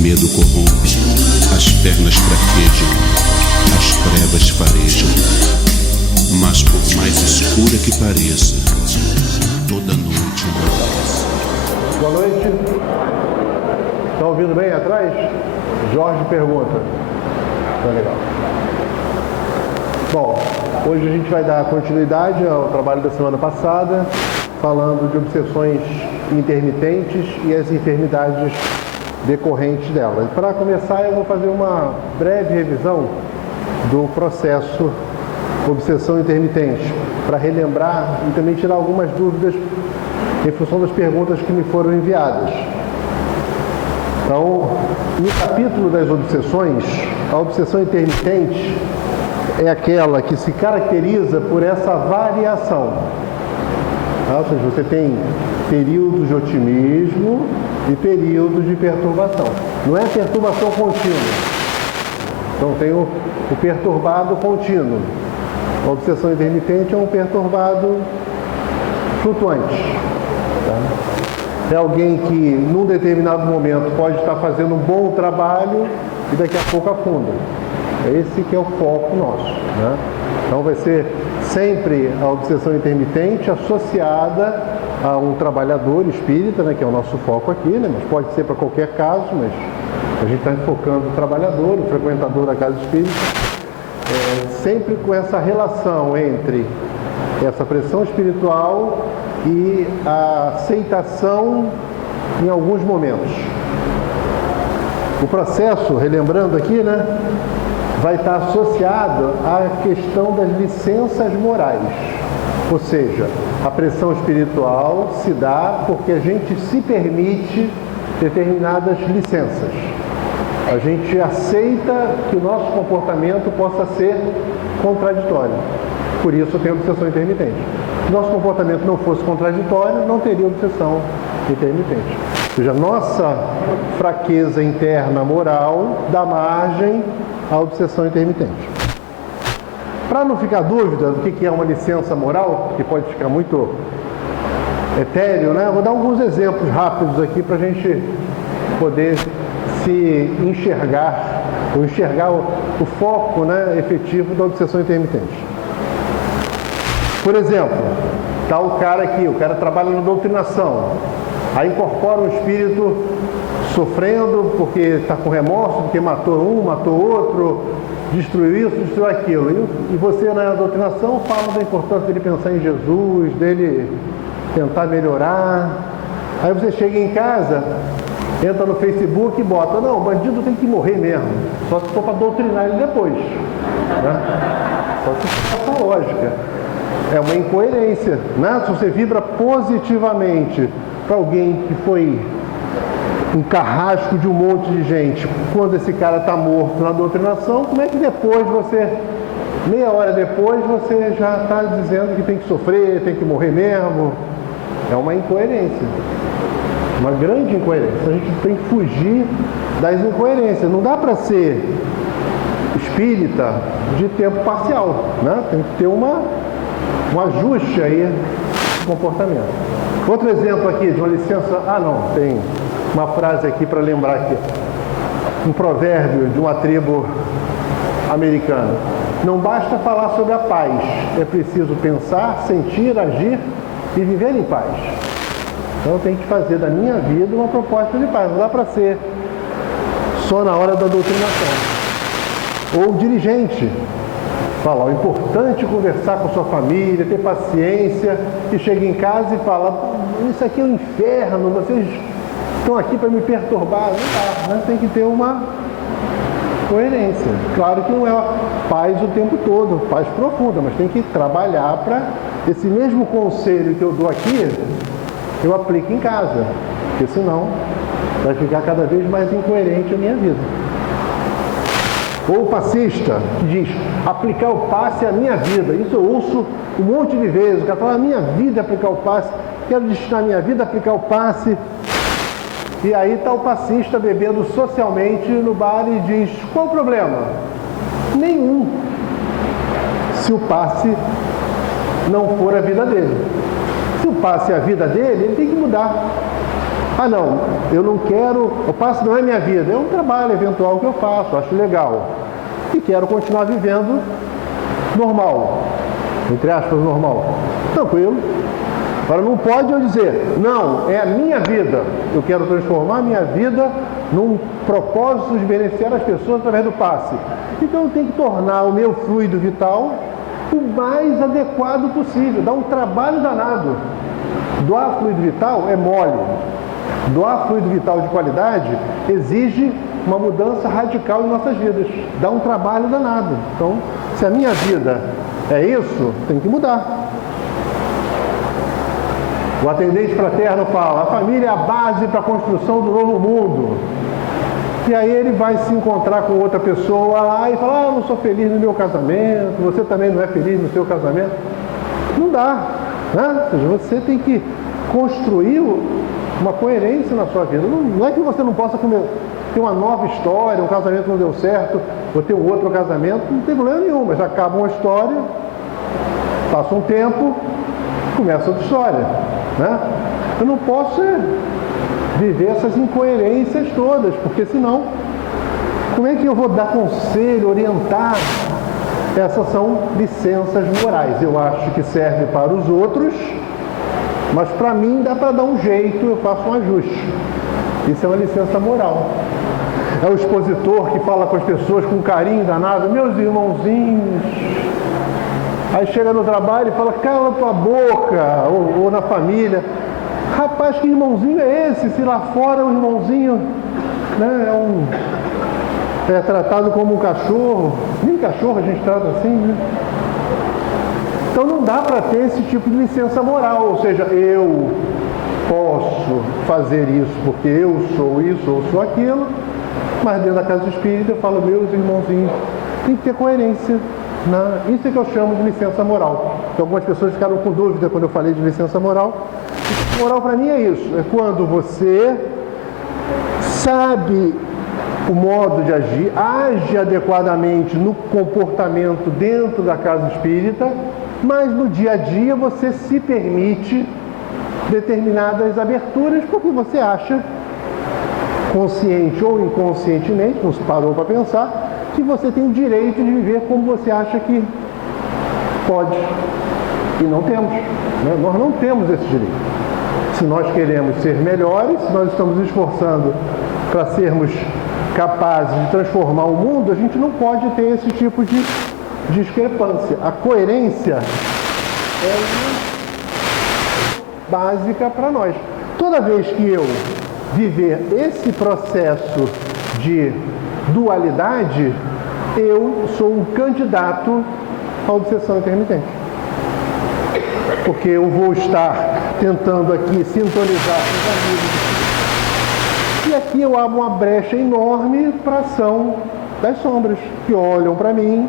medo corrompe, as pernas fraquejam, as trevas farejam. Mas por mais escura que pareça, toda noite amanhece. Boa noite. Estão ouvindo bem atrás? Jorge pergunta. Tá legal. Bom, hoje a gente vai dar continuidade ao trabalho da semana passada, falando de obsessões intermitentes e as enfermidades decorrentes delas. Para começar, eu vou fazer uma breve revisão do processo obsessão intermitente, para relembrar e também tirar algumas dúvidas em função das perguntas que me foram enviadas. Então, no capítulo das obsessões, a obsessão intermitente é aquela que se caracteriza por essa variação. Ou seja, você tem períodos de otimismo e períodos de perturbação. Não é perturbação contínua. Então tem o perturbado contínuo. A obsessão intermitente é um perturbado flutuante. Tá? É alguém que, num determinado momento, pode estar fazendo um bom trabalho e daqui a pouco afunda. É esse que é o foco nosso. Né? Então vai ser sempre a obsessão intermitente associada a um trabalhador espírita, né, que é o nosso foco aqui, né, mas pode ser para qualquer caso, mas a gente está enfocando o trabalhador, o frequentador da casa espírita, sempre com essa relação entre essa pressão espiritual e a aceitação em alguns momentos. O processo, relembrando aqui, né, vai estar associado à questão das licenças morais. Ou seja, a pressão espiritual se dá porque a gente se permite determinadas licenças. A gente aceita que o nosso comportamento possa ser contraditório. Por isso tem obsessão intermitente. Se nosso comportamento não fosse contraditório, não teria obsessão intermitente. Ou seja, nossa fraqueza interna moral dá margem à obsessão intermitente. Para não ficar dúvida do que é uma licença moral, que pode ficar muito etéreo, né? Vou dar alguns exemplos rápidos aqui para a gente poder se enxergar, ou enxergar o foco, né, efetivo da obsessão intermitente. Por exemplo, está o cara aqui, o cara trabalha na doutrinação, aí incorpora um espírito sofrendo porque está com remorso, porque matou um, matou outro, destruiu isso, destruiu aquilo. E você na doutrinação fala da importância dele pensar em Jesus, dele tentar melhorar. Aí você chega em casa, entra no Facebook e bota, não, o bandido tem que morrer mesmo, só se for para doutrinar ele depois. Né? Só se for essa lógica. É uma incoerência. Né? Se você vibra positivamente para alguém que foi um carrasco de um monte de gente, quando esse cara está morto na doutrinação, como é que depois você, meia hora depois, você já está dizendo que tem que sofrer, tem que morrer mesmo? É uma incoerência. Uma grande incoerência. A gente tem que fugir das incoerências. Não dá para ser espírita de tempo parcial, né? Tem que ter um ajuste aí no comportamento. Outro exemplo aqui de uma licença... tem uma frase aqui para lembrar aqui. Um provérbio de uma tribo americana. Não basta falar sobre a paz, é preciso pensar, sentir, agir e viver em paz. Então eu tenho que fazer da minha vida uma proposta de paz. Não dá para ser só na hora da doutrinação. Ou dirigente. Fala, o importante é conversar com a sua família, ter paciência, e chega em casa e fala, isso aqui é um inferno, vocês estão aqui para me perturbar. Não dá, né? Tem que ter uma coerência. Claro que não é paz o tempo todo, paz profunda, mas tem que trabalhar para esse mesmo conselho que eu dou aqui, eu aplico em casa, porque senão vai ficar cada vez mais incoerente a minha vida. Ou o passista, que diz, aplicar o passe é a minha vida. Isso eu ouço um monte de vezes. O cara fala, a minha vida é aplicar o passe, quero destinar a minha vida a aplicar o passe. E aí está o passista bebendo socialmente no bar e diz, qual o problema? Nenhum. Se o passe não for a vida dele. Se o passe é a vida dele, ele tem que mudar. Ah, não, eu não quero, o passe não é minha vida, é um trabalho eventual que eu faço, acho legal. E quero continuar vivendo normal, entre aspas, normal. Tranquilo. Agora, não pode eu dizer, não, é a minha vida, eu quero transformar a minha vida num propósito de beneficiar as pessoas através do passe. Então, eu tenho que tornar o meu fluido vital o mais adequado possível, dá um trabalho danado. Doar fluido vital é mole. Doar fluido vital de qualidade exige uma mudança radical em nossas vidas. Dá um trabalho danado. Então, se a minha vida é isso, tem que mudar. O atendente fraterno fala, a família é a base para a construção do novo mundo. E aí ele vai se encontrar com outra pessoa lá e fala, eu não sou feliz no meu casamento, você também não é feliz no seu casamento. Não dá, né? Ou seja, você tem que construir uma coerência na sua vida. Não é que você não possa ter uma nova história, um casamento não deu certo, ou ter um outro casamento, não tem problema nenhum, mas acaba uma história, passa um tempo, começa outra história, né? Eu não posso viver essas incoerências todas, porque senão, como é que eu vou dar conselho, orientar? Essas são licenças morais. Eu acho que serve para os outros, mas para mim dá para dar um jeito, eu faço um ajuste. Isso é uma licença moral. É o expositor que fala com as pessoas com carinho danado, meus irmãozinhos. Aí chega no trabalho e fala, cala tua boca, ou na família. Rapaz, que irmãozinho é esse? Se lá fora o irmãozinho, né, é tratado como um cachorro. Nem cachorro a gente trata assim, né? Então não dá para ter esse tipo de licença moral, ou seja, eu posso fazer isso porque eu sou isso ou sou aquilo, mas dentro da casa espírita eu falo, meus irmãozinhos, tem que ter coerência. Isso é que eu chamo de licença moral. Então algumas pessoas ficaram com dúvida quando eu falei de licença moral. Moral para mim é isso, é quando você sabe o modo de agir, age adequadamente no comportamento dentro da casa espírita, mas no dia a dia você se permite determinadas aberturas porque você acha, consciente ou inconscientemente, não se parou para pensar, que você tem o direito de viver como você acha que pode. E não temos, né? Nós não temos esse direito. Se nós queremos ser melhores, se nós estamos nos esforçando para sermos capazes de transformar o mundo, a gente não pode ter esse tipo de discrepância. A coerência é básica para nós. Toda vez que eu viver esse processo de dualidade, eu sou um candidato à obsessão intermitente. Porque eu vou estar tentando aqui sintonizar com os amigos. E aqui eu abro uma brecha enorme para a ação das sombras, que olham para mim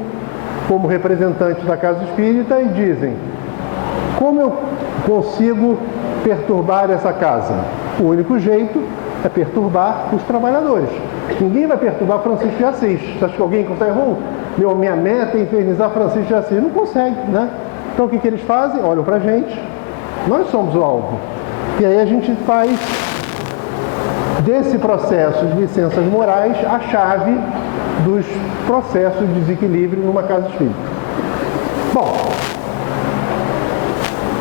como representante da casa espírita e dizem, como eu consigo perturbar essa casa? O único jeito é perturbar os trabalhadores. Ninguém vai perturbar Francisco de Assis. Você acha que alguém consegue? Minha meta é infernizar Francisco de Assis. Não consegue, né? Então o que eles fazem? Olham para a gente, nós somos o alvo. E aí a gente faz desse processo de licenças morais a chave dos processos de desequilíbrio numa casa espírita. Bom,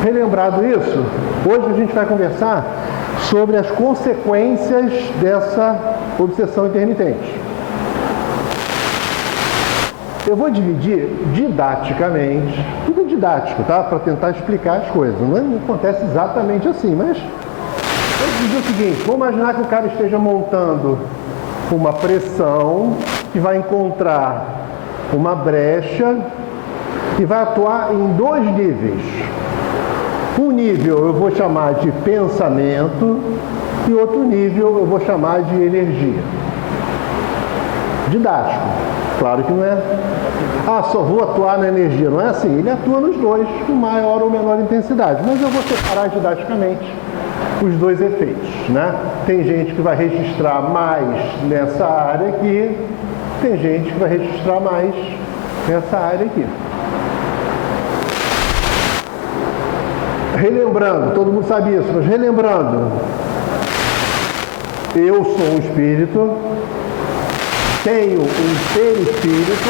relembrado isso, hoje a gente vai conversar sobre as consequências dessa obsessão intermitente. Eu vou dividir didaticamente, tudo é didático, tá? Para tentar explicar as coisas. Não acontece exatamente assim, mas eu vou dizer o seguinte, vamos imaginar que o cara esteja montando uma pressão que vai encontrar uma brecha e vai atuar em dois níveis. Um nível eu vou chamar de pensamento e outro nível eu vou chamar de energia. Didático. Claro que não é. Só vou atuar na energia. Não é assim. Ele atua nos dois, com maior ou menor intensidade. Mas eu vou separar didaticamente os dois efeitos, né? Tem gente que vai registrar mais nessa área aqui, tem gente que vai registrar mais nessa área aqui. Relembrando, todo mundo sabe isso, mas relembrando, eu sou um espírito, tenho um perispírito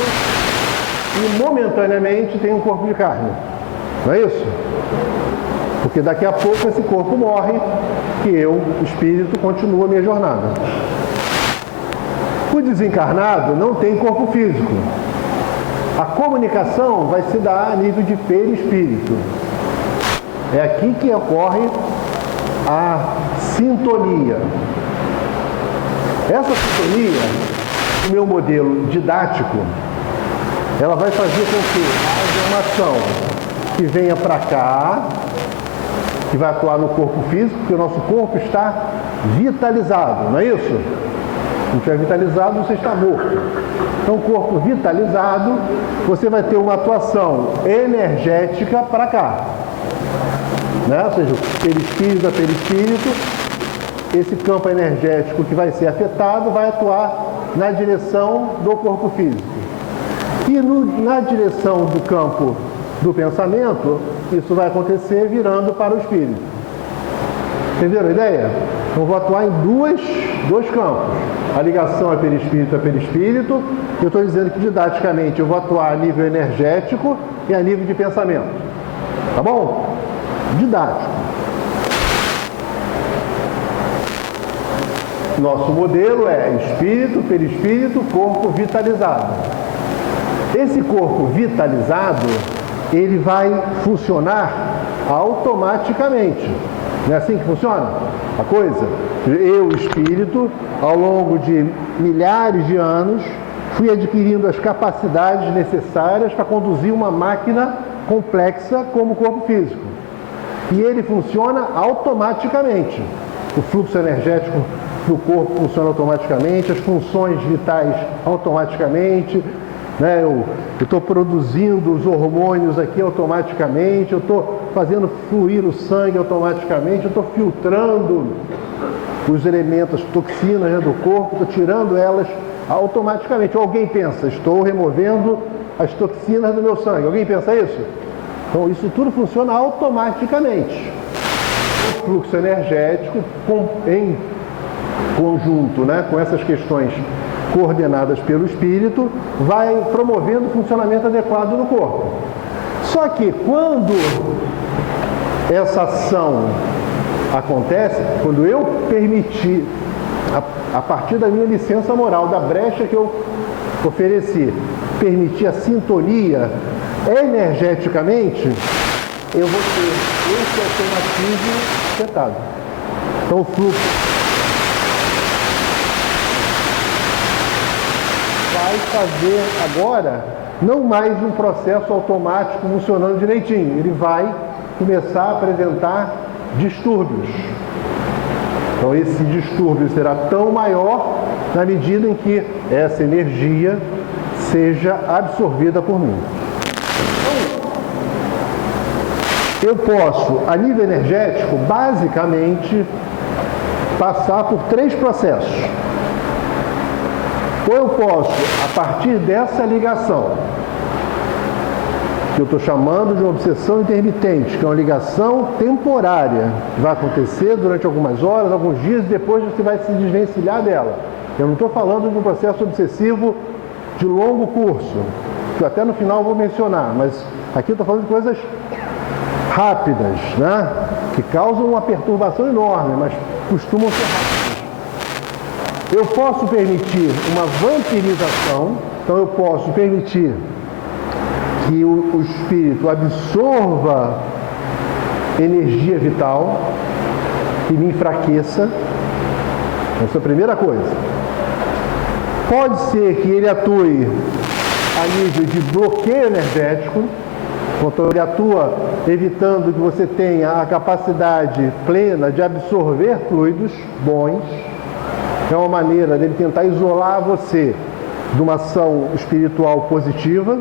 e momentaneamente tenho um corpo de carne. Não é isso? Porque daqui a pouco esse corpo morre e eu, o espírito, continuo a minha jornada. O desencarnado não tem corpo físico. A comunicação vai se dar a nível de perispírito. É aqui que ocorre a sintonia. Essa sintonia, o meu modelo didático, ela vai fazer com que haja uma ação que venha para cá, que vai atuar no corpo físico, porque o nosso corpo está vitalizado, não é isso? Se não estiver vitalizado, você está morto. Então, corpo vitalizado, você vai ter uma atuação energética para cá. Né? Ou seja, perispírito a perispírito, esse campo energético que vai ser afetado vai atuar na direção do corpo físico. E na direção do campo do pensamento, isso vai acontecer virando para o espírito. Entenderam a ideia? Então, vou atuar em dois campos. A ligação é perispírito a perispírito. Eu estou dizendo que didaticamente eu vou atuar a nível energético e a nível de pensamento. Tá bom? Didático. Nosso modelo é espírito, perispírito, corpo vitalizado. Esse corpo vitalizado, ele vai funcionar automaticamente. Não é assim que funciona a coisa? Eu, espírito, ao longo de milhares de anos, fui adquirindo as capacidades necessárias para conduzir uma máquina complexa como o corpo físico. E ele funciona automaticamente. O fluxo energético do corpo funciona automaticamente, as funções vitais automaticamente, né? Eu estou produzindo os hormônios aqui automaticamente, eu estou fazendo fluir o sangue automaticamente, eu estou filtrando os elementos, toxinas, né, do corpo, estou tirando elas automaticamente. Ou alguém pensa, estou removendo as toxinas do meu sangue. Alguém pensa isso? Então, isso tudo funciona automaticamente. O fluxo energético, em conjunto, né, com essas questões coordenadas pelo espírito, vai promovendo o funcionamento adequado do corpo. Só que quando essa ação acontece, quando eu permitir, a partir da minha licença moral, da brecha que eu ofereci, permitir a sintonia energeticamente, eu vou ter esse automatismo afetado. Então o fluxo vai fazer agora não mais um processo automático funcionando direitinho, ele vai começar a apresentar distúrbios. Então esse distúrbio será tão maior na medida em que essa energia seja absorvida por mim. Então, eu posso, a nível energético, basicamente, passar por 3 processos. Ou eu posso, a partir dessa ligação, que eu estou chamando de uma obsessão intermitente, que é uma ligação temporária, que vai acontecer durante algumas horas, alguns dias, e depois você vai se desvencilhar dela. Eu não estou falando de um processo obsessivo de longo curso, que eu até no final vou mencionar, mas aqui eu estou falando de coisas rápidas, né? Que causam uma perturbação enorme, mas costumam ser rápidas. Eu posso permitir uma vampirização, então eu posso permitir que o espírito absorva energia vital e me enfraqueça. Essa é a primeira coisa. Pode ser que ele atue a nível de bloqueio energético, então ele atua evitando que você tenha a capacidade plena de absorver fluidos bons. É uma maneira dele tentar isolar você de uma ação espiritual positiva.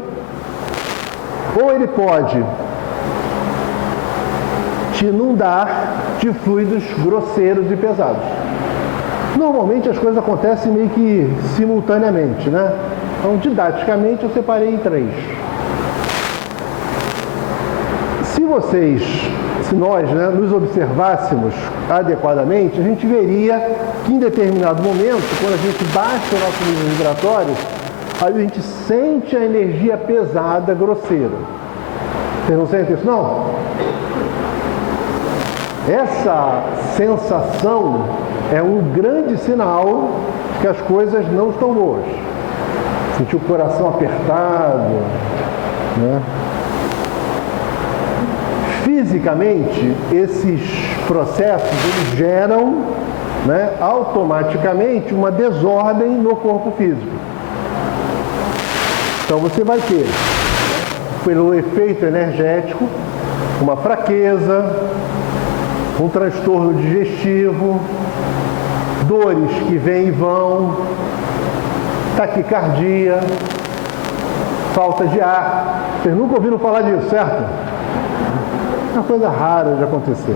Ou ele pode te inundar de fluidos grosseiros e pesados. Normalmente as coisas acontecem meio que simultaneamente, né? Então, didaticamente, eu separei em 3. Se nós, né, nos observássemos adequadamente, a gente veria que em determinado momento, quando a gente baixa o nosso nível vibratório, aí a gente sente a energia pesada, grosseira. Vocês não sentem isso, não? Essa sensação é um grande sinal de que as coisas não estão boas. Sentir o coração apertado, né? Fisicamente, esses processos eles geram, né, automaticamente uma desordem no corpo físico. Então você vai ter, pelo efeito energético, uma fraqueza, um transtorno digestivo, dores que vêm e vão, taquicardia, falta de ar. Vocês nunca ouviram falar disso, certo? É uma coisa rara de acontecer.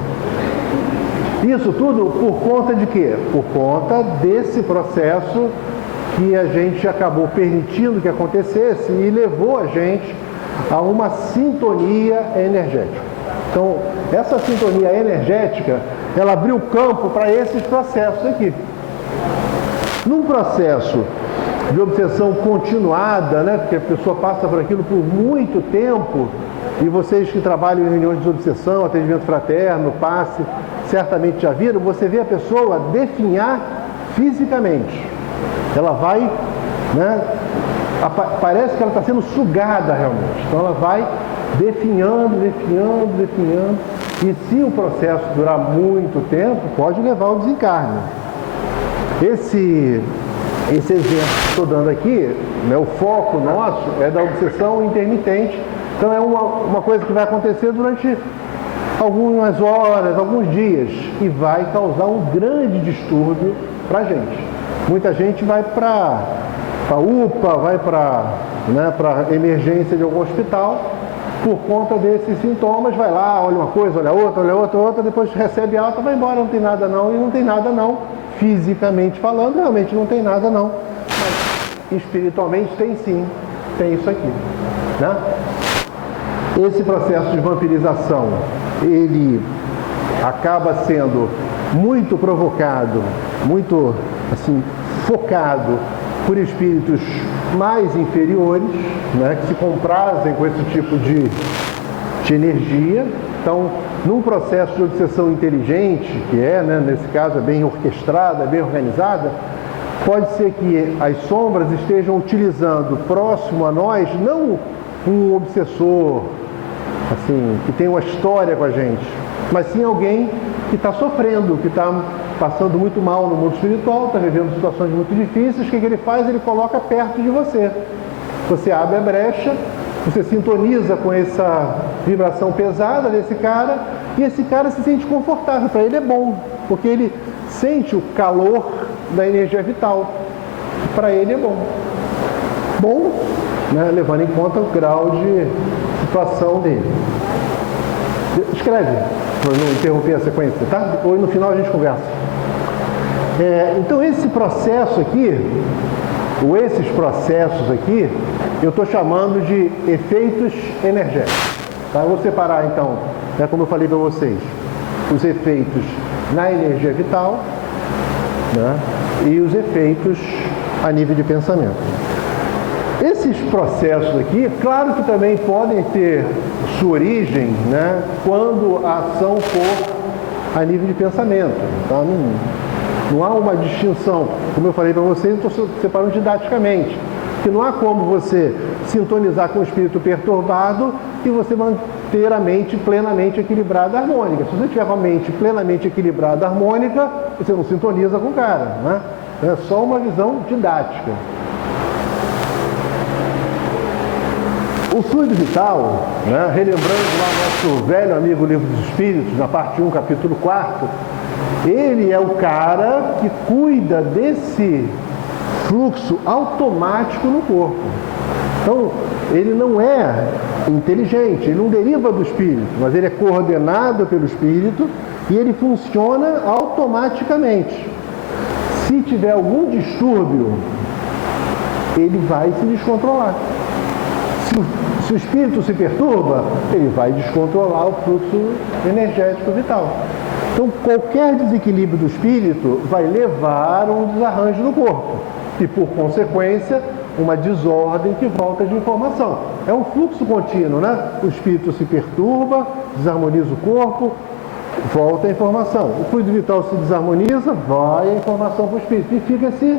Isso tudo por conta de quê? Por conta desse processo que a gente acabou permitindo que acontecesse e levou a gente a uma sintonia energética. Então, essa sintonia energética, ela abriu campo para esses processos aqui. Num processo de obsessão continuada, né, porque a pessoa passa por aquilo por muito tempo, e vocês que trabalham em reuniões de obsessão, atendimento fraterno, passe, certamente já viram, você vê a pessoa definhar fisicamente. Ela vai, né, parece que ela está sendo sugada realmente. Então ela vai definhando, e se o processo durar muito tempo, pode levar ao desencarne. Esse exemplo que estou dando aqui, né, o foco nosso é da obsessão intermitente. Então é uma coisa que vai acontecer durante algumas horas, alguns dias, e vai causar um grande distúrbio para a gente. Muita gente vai para a UPA, vai para, né, emergência de algum hospital, por conta desses sintomas, vai lá, olha uma coisa, olha outra, depois recebe alta, vai embora, não tem nada não, e não tem nada não, fisicamente falando, realmente não tem nada não, mas espiritualmente tem sim, tem isso aqui, né? Esse processo de vampirização, ele acaba sendo muito provocado, muito assim, focado por espíritos mais inferiores, né, que se comprazem com esse tipo de energia. Então, num processo de obsessão inteligente, que é, né, nesse caso, é bem orquestrada, bem organizada, pode ser que as sombras estejam utilizando próximo a nós, não um obsessor, assim, que tem uma história com a gente, mas sim alguém que está sofrendo, que está passando muito mal no mundo espiritual, está vivendo situações muito difíceis. O que ele faz? Ele coloca perto de você. Você abre a brecha, você sintoniza com essa vibração pesada desse cara, e esse cara se sente confortável. Para ele é bom, porque ele sente o calor da energia vital. Para ele é bom. Bom, né, levando em conta o grau de situação dele. Escreve, para não interromper a sequência, tá? Ou no final a gente conversa. Então esse processo aqui, ou esses processos aqui, eu estou chamando de efeitos energéticos. Tá? Eu vou separar então, né, como eu falei para vocês, os efeitos na energia vital, né, e os efeitos a nível de pensamento. Esses processos aqui, claro que também podem ter sua origem, né, quando a ação for a nível de pensamento. Tá? Não há uma distinção, como eu falei para vocês, eu estou separando didaticamente, que não há como você sintonizar com o espírito perturbado e você manter a mente plenamente equilibrada, harmônica. Se você tiver com a mente plenamente equilibrada, harmônica, você não sintoniza com o cara, né? É só uma visão didática. O fluido vital, né, relembrando lá nosso velho amigo Livro dos Espíritos, na parte 1, capítulo 4, ele é o cara que cuida desse fluxo automático no corpo. Então, ele não é inteligente, ele não deriva do espírito, mas ele é coordenado pelo espírito e ele funciona automaticamente. Se tiver algum distúrbio, ele vai se descontrolar. Se o espírito se perturba, ele vai descontrolar o fluxo energético vital. Então, qualquer desequilíbrio do espírito vai levar a um desarranjo no corpo e, por consequência, uma desordem que volta de informação. É um fluxo contínuo, né? O espírito se perturba, desarmoniza o corpo, volta a informação. O fluido vital se desarmoniza, vai a informação para o espírito. E fica esse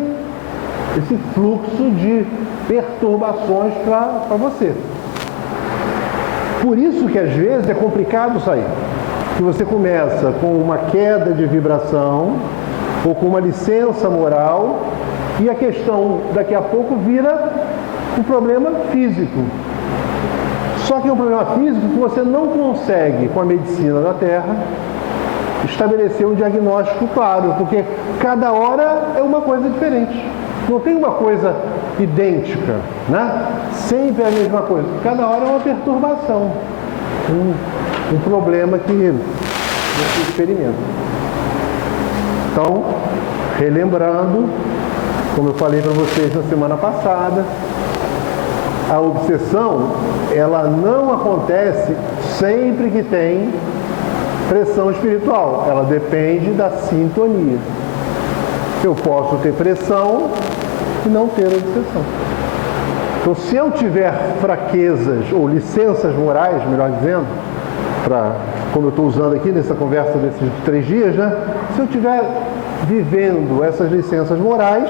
fluxo de perturbações para você. Por isso que às vezes é complicado sair. Que você começa com uma queda de vibração ou com uma licença moral e a questão daqui a pouco vira um problema físico. Só que é um problema físico que você não consegue, com a medicina da Terra, estabelecer um diagnóstico claro, porque cada hora é uma coisa diferente. Não tem uma coisa idêntica, né? Sempre é a mesma coisa. Cada hora é uma perturbação, um problema que você experimenta. Então, relembrando, como eu falei para vocês na semana passada, a obsessão, ela não acontece sempre que tem pressão espiritual. Ela depende da sintonia. Eu posso ter pressão e não ter obsessão. Então, se eu tiver fraquezas ou licenças morais, melhor dizendo, como eu estou usando aqui nessa conversa desses 3 dias, né? Se eu estiver vivendo essas licenças morais,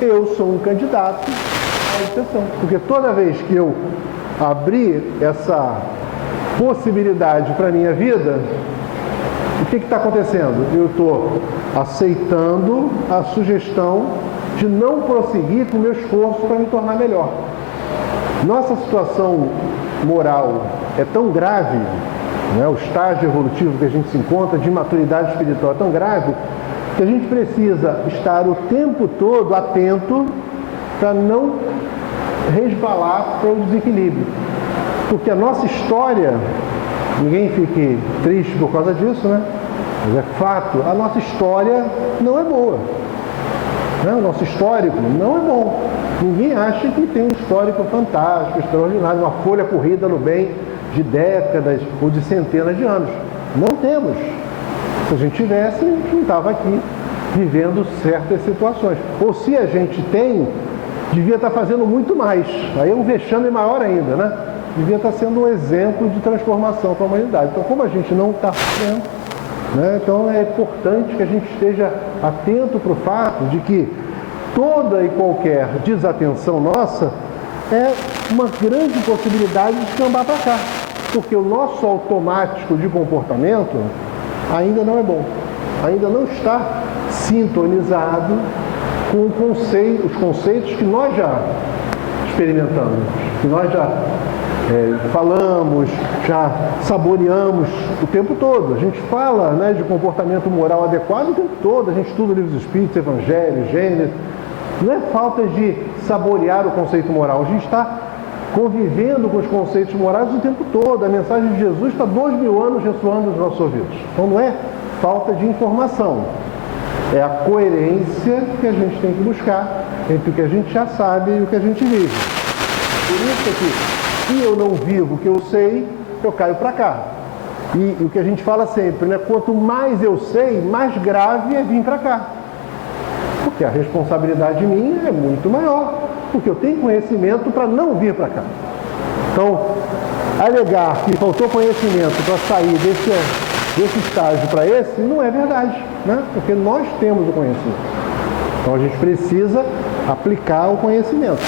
eu sou um candidato à obsessão. Porque toda vez que eu abrir essa possibilidade para a minha vida, o que está acontecendo? Eu estou aceitando a sugestão de não prosseguir com o meu esforço para me tornar melhor. Nossa situação moral é tão grave, né, o estágio evolutivo que a gente se encontra de maturidade espiritual é tão grave, que a gente precisa estar o tempo todo atento para não resvalar para o desequilíbrio. Porque a nossa história, ninguém fique triste por causa disso, né? Mas é fato, a nossa história não é boa. Né? O nosso histórico não é bom. Ninguém acha que tem um histórico fantástico, extraordinário, uma folha corrida no bem de décadas ou de centenas de anos. Não temos. Se a gente tivesse, a gente não estava aqui vivendo certas situações. Ou se a gente tem, devia estar fazendo muito mais. Aí é um vexame maior ainda, né? Devia estar sendo um exemplo de transformação para a humanidade. Então, como a gente não está fazendo, né? Então é importante que a gente esteja atento para o fato de que toda e qualquer desatenção nossa é uma grande possibilidade de escambar para cá. Porque o nosso automático de comportamento ainda não é bom. Ainda não está sintonizado com os conceitos que nós já experimentamos, que nós já falamos, já saboreamos o tempo todo. A gente fala, né, de comportamento moral adequado o tempo todo. A gente estuda livros dos Espíritos, Evangelho, Gênesis. Não é falta de saborear o conceito moral. A gente está convivendo com os conceitos morais o tempo todo. A mensagem de Jesus está 2000 anos ressoando nos nossos ouvidos. Então não é falta de informação. É a coerência que a gente tem que buscar entre o que a gente já sabe e o que a gente vive. Por isso que, se eu não vivo o que eu sei, eu caio para cá. E o que a gente fala sempre, né? Quanto mais eu sei, mais grave é vir para cá. Porque a responsabilidade minha é muito maior. Porque eu tenho conhecimento para não vir para cá. Então, alegar que faltou conhecimento para sair desse estágio para esse, não é verdade, né? Porque nós temos o conhecimento. Então a gente precisa aplicar o conhecimento.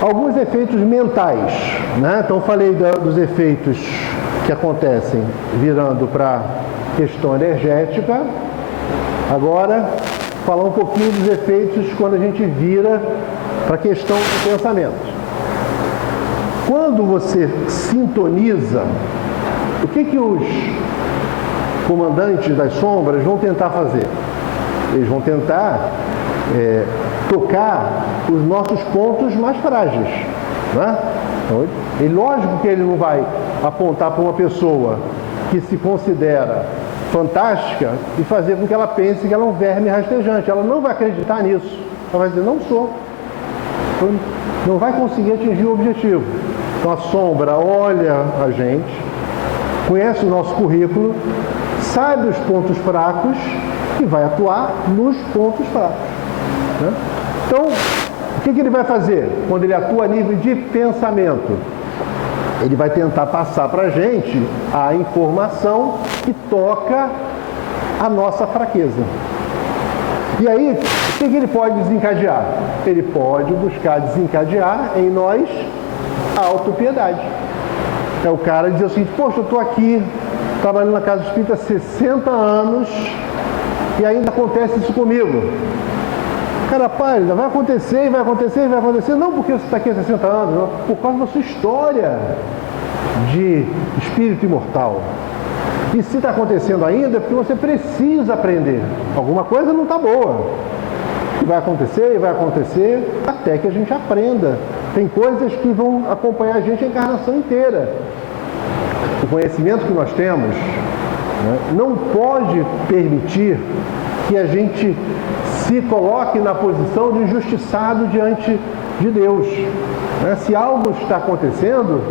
Alguns efeitos mentais, né? Então falei dos efeitos que acontecem virando para questão energética. Agora, falar um pouquinho dos efeitos quando a gente vira para a questão do pensamento. Quando você sintoniza, o que os comandantes das sombras vão tentar fazer? Eles vão tentar tocar os nossos pontos mais frágeis, né? Então, é lógico que ele não vai apontar para uma pessoa que se considera fantástica e fazer com que ela pense que ela é um verme rastejante. Ela não vai acreditar nisso. Ela vai dizer, não sou. Então, não vai conseguir atingir o objetivo. Então a sombra olha a gente, conhece o nosso currículo, sabe os pontos fracos e vai atuar nos pontos fracos, né? Então, o que ele vai fazer quando ele atua a nível de pensamento? Ele vai tentar passar para a gente a informação que toca a nossa fraqueza. E aí, o que ele pode desencadear? Ele pode buscar desencadear em nós a autopiedade. É o cara dizer o seguinte: poxa, eu estou aqui trabalhando na casa espírita há 60 anos e ainda acontece isso comigo. Cara, pálida, vai acontecer, vai acontecer, vai acontecer. Não porque você está aqui há 60 anos, não, por causa da sua história de espírito imortal. E se está acontecendo ainda, é porque você precisa aprender. Alguma coisa não está boa. E vai acontecer, até que a gente aprenda. Tem coisas que vão acompanhar a gente a encarnação inteira. O conhecimento que nós temos, né, não pode permitir que a gente se coloque na posição de injustiçado diante de Deus. Né? Se algo está acontecendo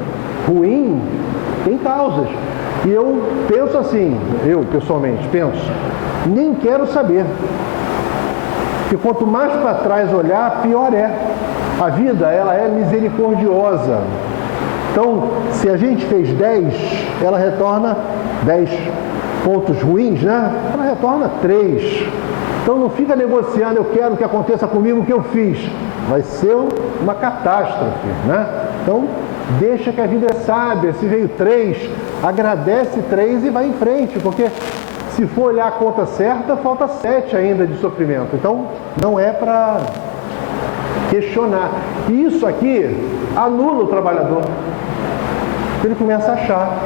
ruim, tem causas. E eu penso assim, eu pessoalmente penso, nem quero saber. Porque quanto mais para trás olhar, pior é. A vida, ela é misericordiosa. Então, se a gente fez 10, ela retorna 10 pontos ruins, né? Ela retorna 3. Então não fica negociando, eu quero que aconteça comigo o que eu fiz. Vai ser uma catástrofe, né? Então, deixa que a vida é sábia. Se veio 3, agradece 3 e vai em frente, porque se for olhar a conta certa, falta 7 ainda de sofrimento. Então, não é para questionar. E isso aqui anula o trabalhador. Ele começa a achar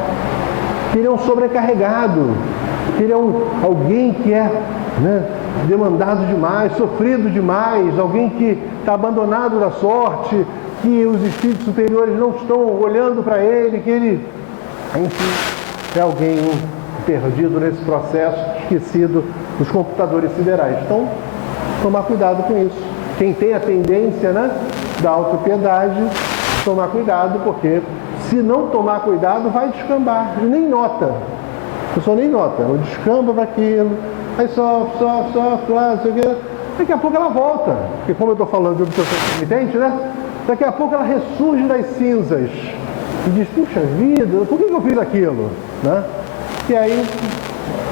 que ele é um sobrecarregado, que ele é alguém que é, né, demandado demais, sofrido demais, alguém que está abandonado da sorte, que os espíritos superiores não estão olhando para ele, que ele, enfim, é alguém perdido nesse processo, esquecido dos computadores siderais. Então, tomar cuidado com isso. Quem tem a tendência, né, da autopiedade, tomar cuidado, porque se não tomar cuidado, vai descambar. E nem nota. A pessoa nem nota. Ela descamba para aquilo, aí sofre, não sei o quê. Daqui a pouco ela volta. Porque como eu estou falando de obsessão intermitente, né? Daqui a pouco ela ressurge das cinzas. E diz, puxa vida, por que eu fiz aquilo? Né? E aí,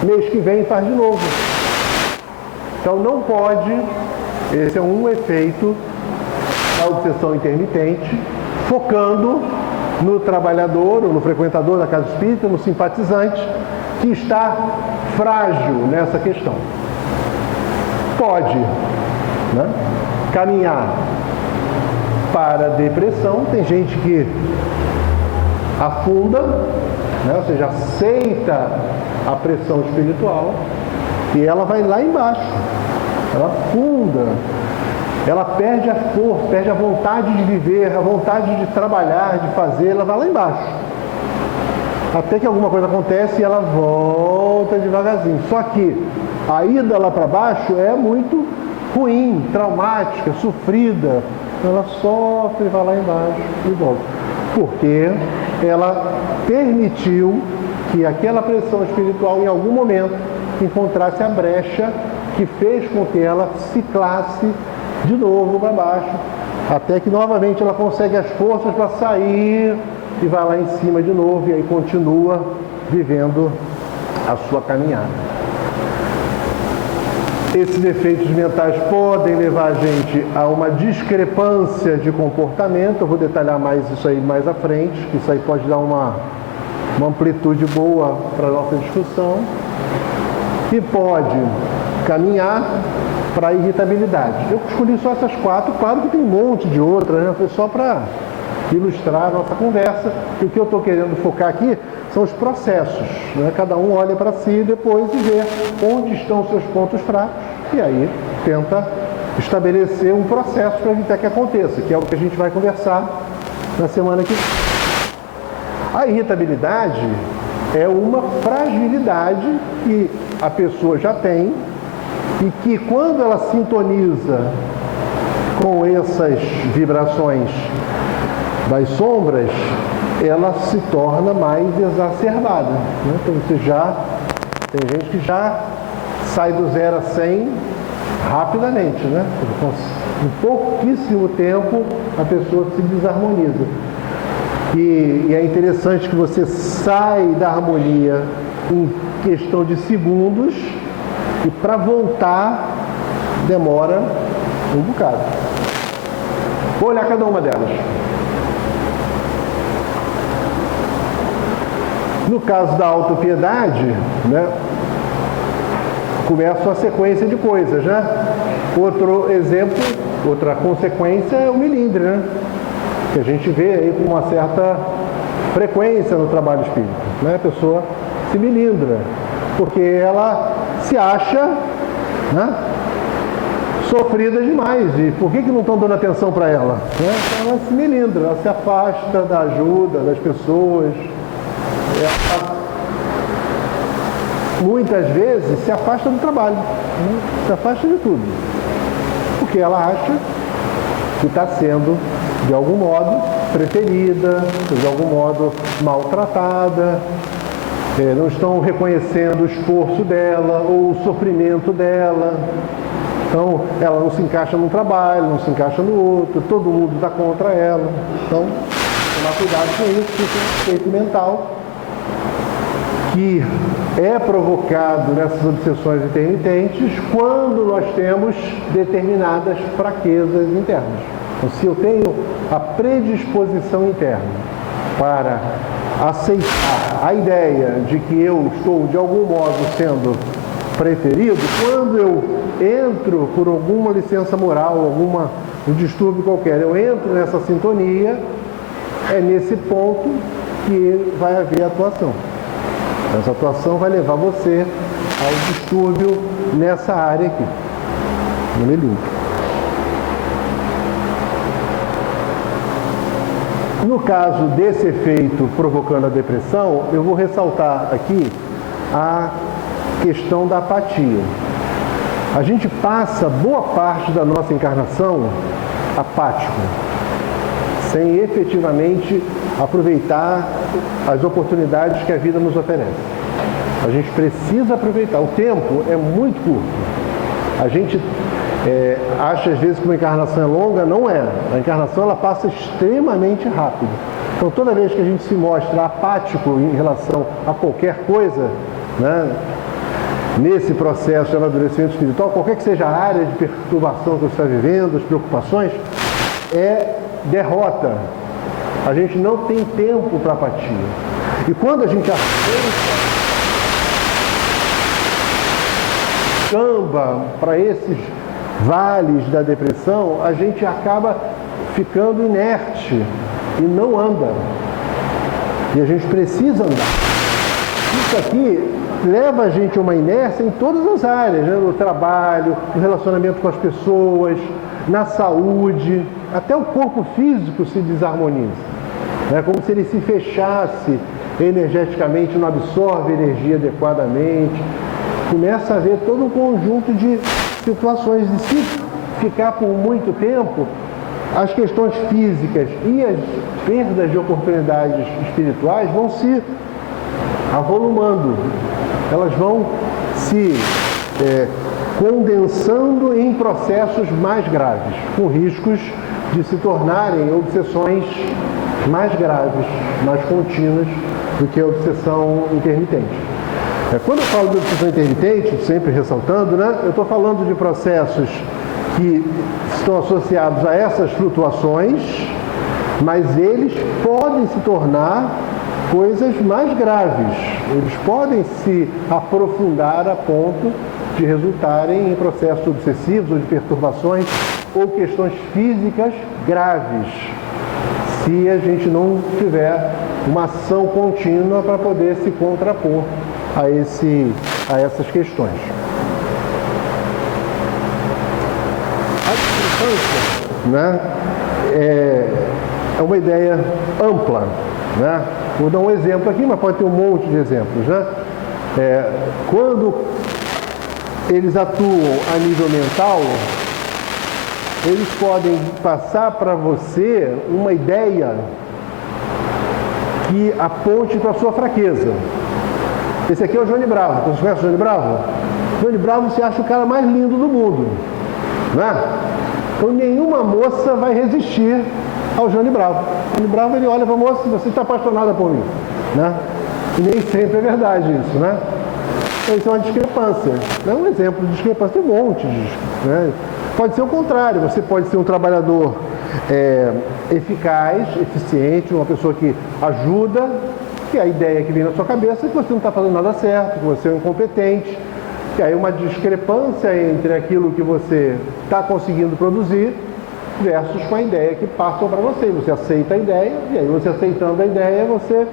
mês que vem faz de novo. Então não pode, esse é um efeito da obsessão intermitente, focando no trabalhador, ou no frequentador da casa espírita, no simpatizante, que está frágil nessa questão. Pode, né, caminhar para a depressão. Tem gente que afunda, né, ou seja, aceita a pressão espiritual e ela vai lá embaixo. Ela afunda. Ela perde a força, perde a vontade de viver, a vontade de trabalhar, de fazer, ela vai lá embaixo. Até que alguma coisa acontece e ela volta devagarzinho. Só que a ida lá para baixo é muito ruim, traumática, sofrida. Ela sofre, vai lá embaixo e volta. Porque ela permitiu que aquela pressão espiritual em algum momento encontrasse a brecha que fez com que ela ciclasse de novo para baixo, até que novamente ela consegue as forças para sair e vai lá em cima de novo, e aí continua vivendo a sua caminhada. Esses efeitos mentais podem levar a gente a uma discrepância de comportamento. Eu vou detalhar mais isso aí mais à frente, que isso aí pode dar uma amplitude boa para a nossa discussão. E pode caminhar para a irritabilidade. Eu escolhi só essas 4, claro que tem um monte de outras, né? Foi só para ilustrar a nossa conversa. E o que eu estou querendo focar aqui são os processos, né? Cada um olha para si depois e vê onde estão os seus pontos fracos e aí tenta estabelecer um processo para evitar que aconteça, que é o que a gente vai conversar na semana que vem. A irritabilidade é uma fragilidade que a pessoa já tem e que quando ela sintoniza com essas vibrações das sombras, ela se torna mais exacerbada, né? Então tem gente que já sai do 0 a 100 rapidamente, né? Então, em pouquíssimo tempo a pessoa se desarmoniza. E é interessante que você sai da harmonia em questão de segundos e para voltar demora um bocado. Vou olhar cada uma delas. No caso da autopiedade, né, começa uma sequência de coisas, né? Outro exemplo, outra consequência é o melindre, né? Que a gente vê aí com uma certa frequência no trabalho espírita, né? A pessoa se melindra, porque ela se acha, né, sofrida demais. E por que não estão dando atenção para ela? Né? Então ela se melindra, ela se afasta da ajuda das pessoas. Ela, muitas vezes se afasta do trabalho, né? Se afasta de tudo, porque ela acha que está sendo, de algum modo, preferida, de algum modo maltratada, não estão reconhecendo o esforço dela ou o sofrimento dela. Então, ela não se encaixa num trabalho, não se encaixa no outro, todo mundo está contra ela. Então, tomar cuidado com isso, porque é um efeito mental que é provocado nessas obsessões intermitentes quando nós temos determinadas fraquezas internas. Então, se eu tenho a predisposição interna para aceitar a ideia de que eu estou, de algum modo, sendo preferido, quando eu entro por alguma licença moral, um distúrbio qualquer, eu entro nessa sintonia, é nesse ponto que vai haver atuação. Essa atuação vai levar você ao distúrbio nessa área aqui, no melindre. No caso desse efeito provocando a depressão, eu vou ressaltar aqui a questão da apatia. A gente passa boa parte da nossa encarnação apático, sem efetivamente aproveitar as oportunidades que a vida nos oferece. A gente precisa aproveitar. O tempo é muito curto. A gente acha às vezes que uma encarnação é longa, não é. A encarnação ela passa extremamente rápido. Então toda vez que a gente se mostra apático em relação a qualquer coisa, né, nesse processo de amadurecimento espiritual, qualquer que seja a área de perturbação que você está vivendo, as preocupações, é derrota. A gente não tem tempo para apatia. E quando a gente aceita camba para esses vales da depressão, a gente acaba ficando inerte e não anda. E a gente precisa andar. Isso aqui leva a gente a uma inércia em todas as áreas, né? No trabalho, no relacionamento com as pessoas, na saúde, até o corpo físico se desarmoniza. É como se ele se fechasse energeticamente, não absorve energia adequadamente. Começa a haver todo um conjunto de situações de se ficar por muito tempo, as questões físicas e as perdas de oportunidades espirituais vão se avolumando. Elas vão se condensando em processos mais graves, com riscos de se tornarem obsessões mais graves, mais contínuas do que a obsessão intermitente. Quando eu falo de obsessão intermitente, sempre ressaltando, né, eu estou falando de processos que estão associados a essas flutuações, mas eles podem se tornar coisas mais graves. Eles podem se aprofundar a ponto de resultarem em processos obsessivos ou de perturbações ou questões físicas graves, se a gente não tiver uma ação contínua para poder se contrapor a essas questões. A discrepância, né, é uma ideia ampla, né? Vou dar um exemplo aqui, mas pode ter um monte de exemplos, né? Quando eles atuam a nível mental, eles podem passar para você uma ideia que aponte para a sua fraqueza. Esse aqui é o Johnny Bravo. Você conhece o Johnny Bravo? Johnny Bravo você acha o cara mais lindo do mundo, né? Então nenhuma moça vai resistir ao Johnny Bravo. O Johnny Bravo, ele olha para a moça e você está apaixonada por mim, né? E nem sempre é verdade isso, né? Isso é uma discrepância. É um exemplo de discrepância, tem um monte de, né? Pode ser o contrário, você pode ser um trabalhador eficaz, eficiente, uma pessoa que ajuda, que a ideia que vem na sua cabeça é que você não está fazendo nada certo, que você é incompetente, que aí uma discrepância entre aquilo que você está conseguindo produzir versus com a ideia que passam para você. Você aceita a ideia e aí você aceitando a ideia você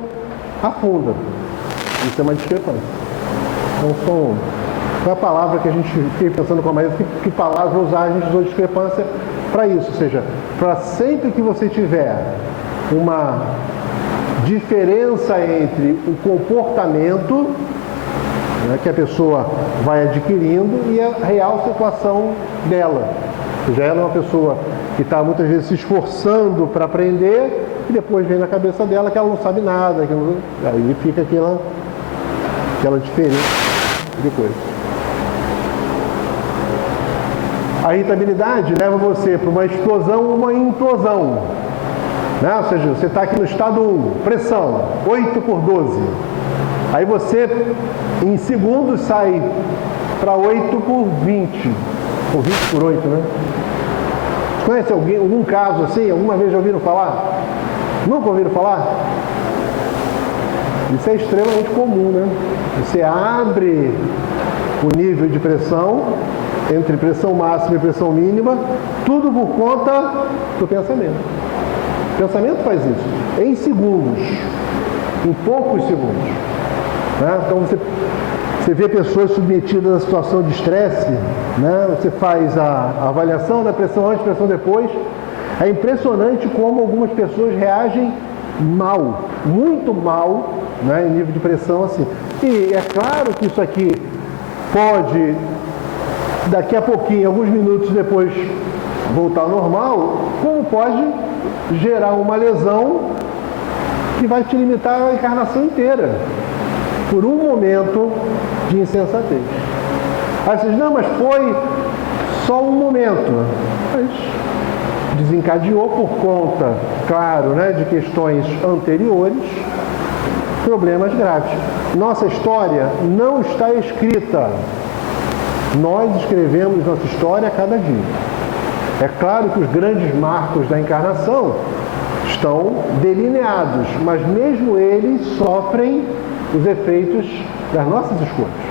afunda. Isso é uma discrepância. Então, qual é a palavra que a gente fiquei pensando com a Maria? Que palavra usar? A gente usou discrepância para isso, ou seja, para sempre que você tiver uma diferença entre o comportamento, né, que a pessoa vai adquirindo e a real situação dela. Ou seja, ela é uma pessoa que está muitas vezes se esforçando para aprender e depois vem na cabeça dela que ela não sabe nada, aí fica aquela diferença de coisa. A irritabilidade leva você para uma explosão ou uma implosão. Né? Ou seja, você está aqui no estado 1, pressão, 8/12. Aí você, em segundos, sai para 8/20. Ou 20/8, né? Você conhece algum caso assim? Alguma vez já ouviram falar? Nunca ouviram falar? Isso é extremamente comum, né? Você abre o nível de pressão entre pressão máxima e pressão mínima, tudo por conta do pensamento. O pensamento faz isso em segundos, em poucos segundos. Né? Então você vê pessoas submetidas a situação de estresse, né? Você faz a avaliação da pressão antes, pressão depois. É impressionante como algumas pessoas reagem mal, muito mal, né, em nível de pressão assim. E é claro que isso aqui pode, daqui a pouquinho, alguns minutos depois, voltar ao normal, como pode gerar uma lesão que vai te limitar a encarnação inteira, por um momento de insensatez. Aí vocês, não, mas foi só um momento. Mas desencadeou por conta, claro, né, de questões anteriores, problemas graves. Nossa história não está escrita. Nós escrevemos nossa história a cada dia. É claro que os grandes marcos da encarnação estão delineados, mas mesmo eles sofrem os efeitos das nossas escolhas.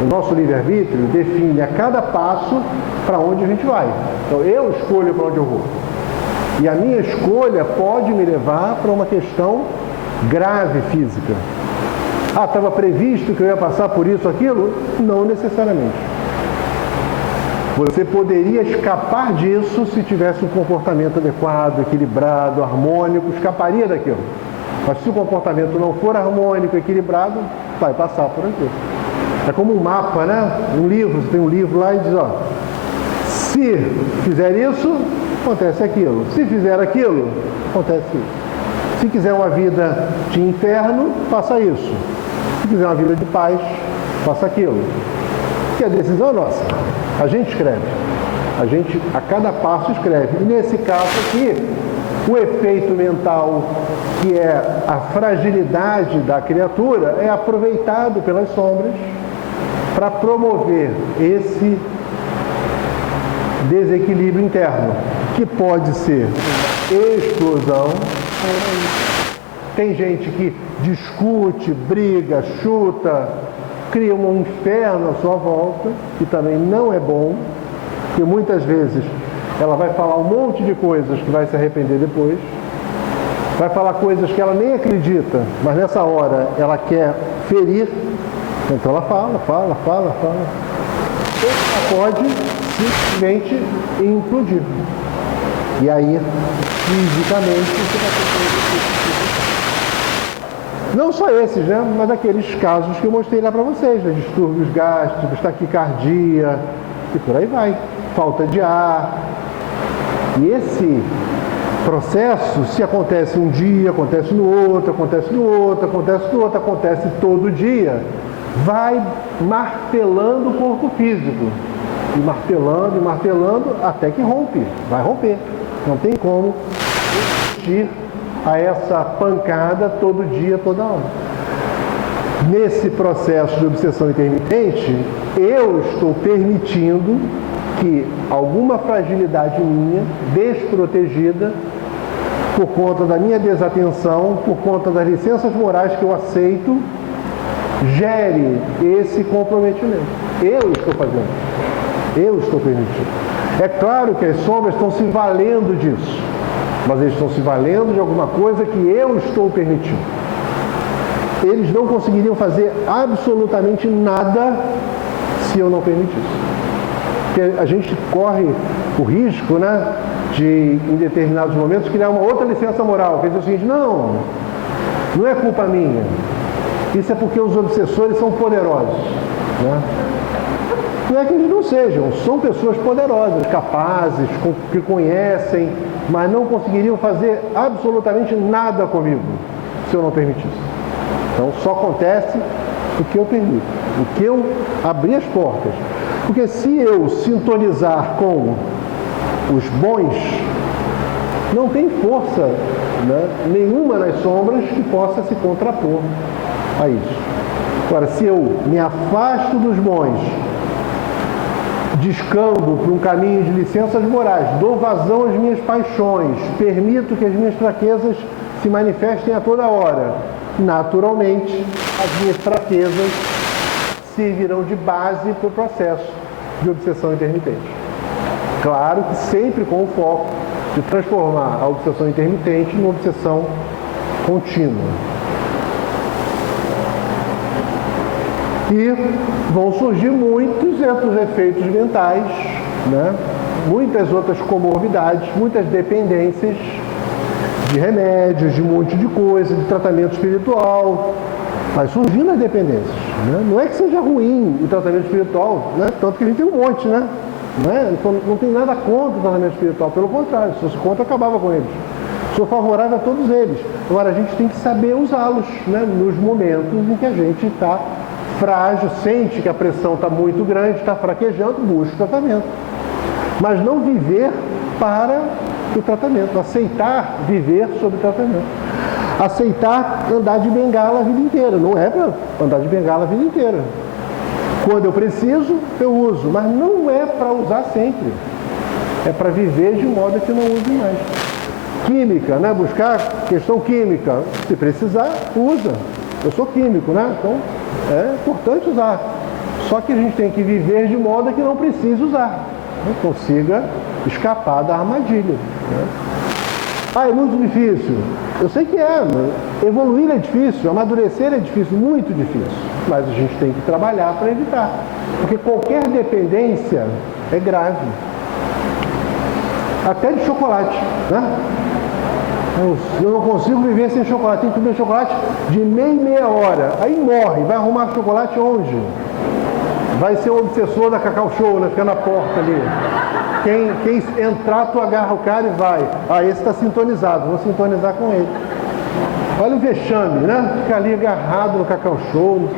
O nosso livre-arbítrio define a cada passo para onde a gente vai. Então eu escolho para onde eu vou. E a minha escolha pode me levar para uma questão grave física. Ah, estava previsto que eu ia passar por isso, aquilo? Não necessariamente. Você poderia escapar disso se tivesse um comportamento adequado, equilibrado, harmônico, escaparia daquilo. Mas se o comportamento não for harmônico, equilibrado, vai passar por aquilo. É como um mapa, né? Um livro, você tem um livro lá e diz, ó, se fizer isso, acontece aquilo. Se fizer aquilo, acontece isso. Se quiser uma vida de inferno, faça isso. Se quiser uma vida de paz, faça aquilo. Que a decisão é nossa. A gente escreve. A gente, a cada passo, escreve. E nesse caso aqui, o efeito mental, que é a fragilidade da criatura, é aproveitado pelas sombras para promover esse desequilíbrio interno, que pode ser explosão. Tem gente que discute, briga, chuta, cria um inferno à sua volta, que também não é bom, porque muitas vezes ela vai falar um monte de coisas que vai se arrepender depois, vai falar coisas que ela nem acredita, mas nessa hora ela quer ferir, então ela fala. Ou ela pode simplesmente implodir. E aí, fisicamente, você vai ter. Não só esses, né? Mas aqueles casos que eu mostrei lá para vocês, né? Distúrbios gástricos, taquicardia, e por aí vai. Falta de ar, E esse processo, se acontece um dia, acontece no outro, acontece no outro, acontece no outro, acontece todo dia, vai martelando o corpo físico. E martelando, até que rompe, vai romper. Não tem como resistir a essa pancada todo dia, toda hora. Nesse processo de obsessão intermitente, eu estou permitindo que alguma fragilidade minha, desprotegida, por conta da minha desatenção, por conta das licenças morais que eu aceito, gere esse comprometimento. Eu estou fazendo. Eu estou permitindo. É claro que as sombras estão se valendo disso, mas eles estão se valendo de alguma coisa que eu estou permitindo. Eles não conseguiriam fazer absolutamente nada se eu não permitisse. Porque a gente corre o risco, né, de, em determinados momentos, criar uma outra licença moral. Quer dizer o seguinte, não é culpa minha. Isso é porque os obsessores são poderosos, né? Não é que eles não sejam, são pessoas poderosas, capazes, que conhecem, mas não conseguiriam fazer absolutamente nada comigo se eu não permitisse. Então só acontece o que eu permito, o que eu abrir as portas. Porque se eu sintonizar com os bons, não tem força, né, nenhuma nas sombras que possa se contrapor a isso. Agora, se eu me afasto dos bons, descambo para um caminho de licenças morais, dou vazão às minhas paixões, permito que as minhas fraquezas se manifestem a toda hora, naturalmente as minhas fraquezas servirão de base para o processo de obsessão intermitente. Claro que sempre com o foco de transformar a obsessão intermitente numa obsessão contínua. E vão surgir muitos outros efeitos mentais, né? Muitas outras comorbidades, muitas dependências de remédios, de um monte de coisa, de tratamento espiritual. Vai surgindo as dependências, né? Não é que seja ruim o tratamento espiritual, né? Tanto que a gente tem um monte, né? Não tem nada contra o tratamento espiritual, pelo contrário, se fosse contra, acabava com eles. Sou favorável a todos eles. Agora, a gente tem que saber usá-los, né? Nos momentos em que a gente está frágil, sente que a pressão está muito grande, está fraquejando, busca o tratamento. Mas não viver para o tratamento, aceitar viver sob tratamento. Aceitar andar de bengala a vida inteira, não é para andar de bengala a vida inteira. Quando eu preciso, eu uso, mas não é para usar sempre. É para viver de modo que não use mais. Química, né? Buscar questão química. Se precisar, usa. Eu sou químico, né? Então é importante usar. Só que a gente tem que viver de modo que não precise usar. Não consiga escapar da armadilha, né? Ah, é muito difícil. Eu sei que é, mas evoluir é difícil, amadurecer é difícil, muito difícil. Mas a gente tem que trabalhar para evitar. Porque qualquer dependência é grave. Até de chocolate, né? Eu não consigo viver sem chocolate, tem que comer chocolate de meia hora. Aí morre, vai arrumar chocolate onde? Vai ser o obsessor da Cacau Show, né? Fica na porta ali. Quem entrar, tu agarra o cara e vai. Ah, esse está sintonizado, vou sintonizar com ele. Olha o vexame, né? Fica ali agarrado no Cacau Show.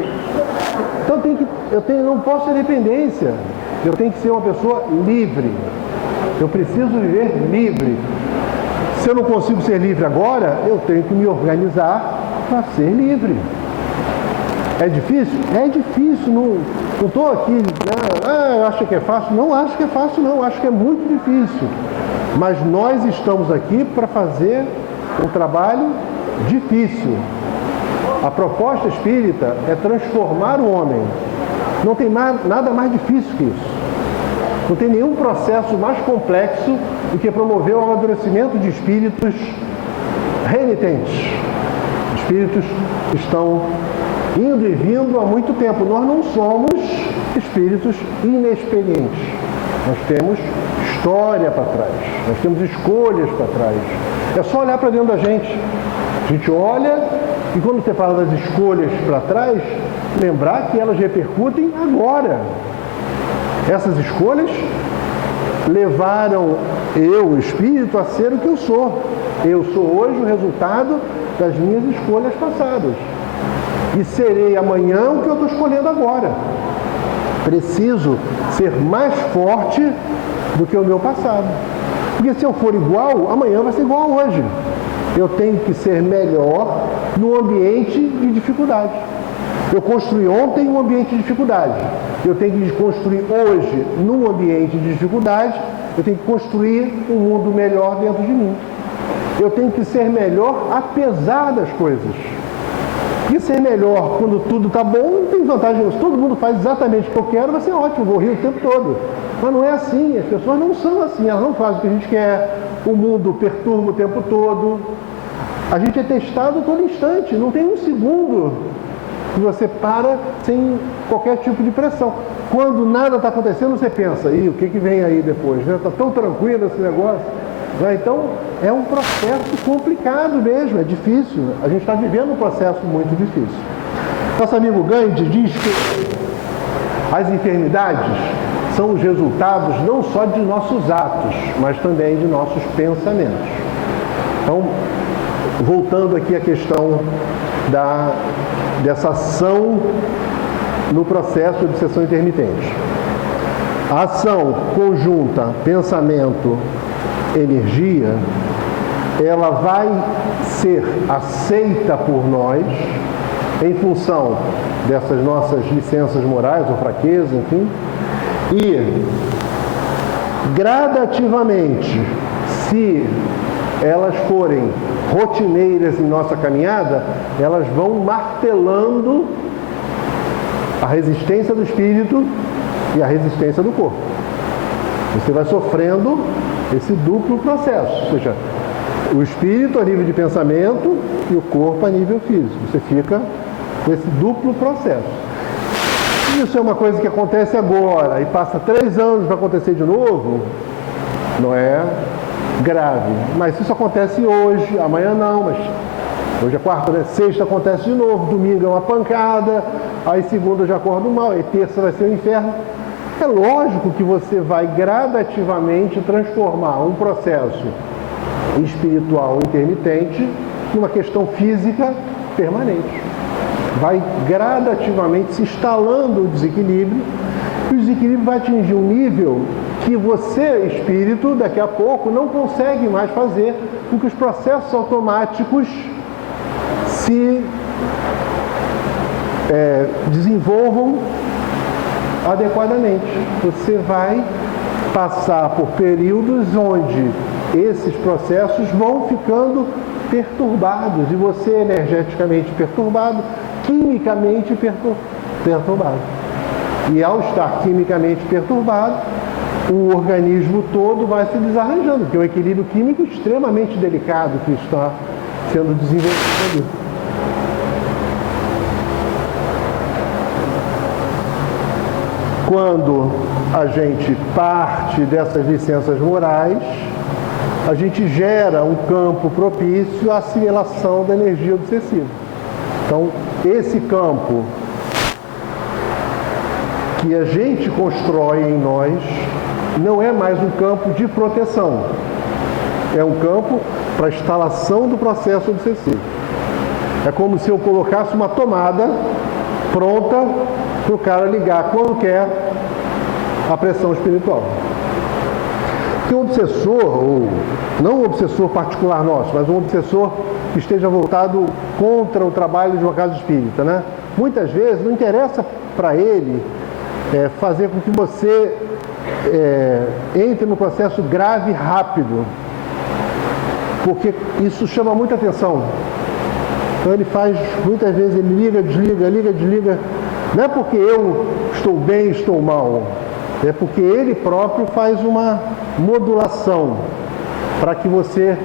Então não posso ter dependência. Eu tenho que ser uma pessoa livre. Eu preciso viver livre. Se eu não consigo ser livre agora, eu tenho que me organizar para ser livre. É difícil? É difícil. Não estou aqui, eu acho que é fácil. Não acho que é fácil, não. Acho que é muito difícil. Mas nós estamos aqui para fazer um trabalho difícil. A proposta espírita é transformar o homem. Não tem nada mais difícil que isso. Não tem nenhum processo mais complexo do que promover o amadurecimento de espíritos renitentes. Espíritos que estão indo e vindo há muito tempo. Nós não somos espíritos inexperientes. Nós temos história para trás. Nós temos escolhas para trás. É só olhar para dentro da gente. A gente olha e quando você fala das escolhas para trás, lembrar que elas repercutem agora. Essas escolhas levaram eu, o espírito, a ser o que eu sou. Eu sou hoje o resultado das minhas escolhas passadas. E serei amanhã o que eu estou escolhendo agora. Preciso ser mais forte do que o meu passado. Porque se eu for igual, amanhã vai ser igual a hoje. Eu tenho que ser melhor no ambiente de dificuldade. Eu construí ontem um ambiente de dificuldade. Eu tenho que construir hoje, num ambiente de dificuldade, eu tenho que construir um mundo melhor dentro de mim. Eu tenho que ser melhor apesar das coisas. E ser melhor quando tudo está bom não tem vantagem. Se todo mundo faz exatamente o que eu quero, vai ser ótimo, vou rir o tempo todo. Mas não é assim, as pessoas não são assim, elas não fazem o que a gente quer, o mundo perturba o tempo todo. A gente é testado todo instante, não tem um segundo que você para sem qualquer tipo de pressão. Quando nada está acontecendo, você pensa, o que vem aí depois? Está tão tranquilo esse negócio. Então, é um processo complicado mesmo, é difícil. A gente está vivendo um processo muito difícil. Nosso amigo Gandhi diz que as enfermidades são os resultados não só de nossos atos, mas também de nossos pensamentos. Então, voltando aqui à questão dessa ação no processo de obsessão intermitente. A ação conjunta pensamento, energia, ela vai ser aceita por nós em função dessas nossas licenças morais ou fraquezas, enfim, e gradativamente, se elas forem rotineiras em nossa caminhada, elas vão martelando a resistência do espírito e a resistência do corpo. Você vai sofrendo esse duplo processo, ou seja, o espírito a nível de pensamento e o corpo a nível físico. Você fica com esse duplo processo. Isso é uma coisa que acontece agora e passa 3 anos para acontecer de novo, não é grave. Mas isso acontece hoje, amanhã não, mas hoje é quarta, né? Sexta acontece de novo, domingo é uma pancada, aí segunda eu já acordo mal, aí terça vai ser o inferno. É lógico que você vai gradativamente transformar um processo espiritual intermitente numa questão física permanente. Vai gradativamente se instalando o desequilíbrio, e o desequilíbrio vai atingir um nível que você, espírito, daqui a pouco não consegue mais fazer com que os processos automáticos se desenvolvam adequadamente. Você vai passar por períodos onde esses processos vão ficando perturbados e você energeticamente perturbado, quimicamente perturbado. E ao estar quimicamente perturbado, o organismo todo vai se desarranjando, porque é um equilíbrio químico extremamente delicado que está sendo desenvolvido ali. Quando a gente parte dessas licenças morais, a gente gera um campo propício à assimilação da energia obsessiva. Então, esse campo que a gente constrói em nós não é mais um campo de proteção, é um campo para a instalação do processo obsessivo. É como se eu colocasse uma tomada pronta para o cara ligar quando quer a pressão espiritual. Que um obsessor, ou não um obsessor particular nosso, mas um obsessor que esteja voltado contra o trabalho de uma casa espírita, né? Muitas vezes não interessa para ele fazer com que você entre no processo grave rápido, porque isso chama muita atenção. Então ele faz, muitas vezes ele liga, desliga. Não é porque eu estou bem, estou mal, é porque ele próprio faz uma modulação para que você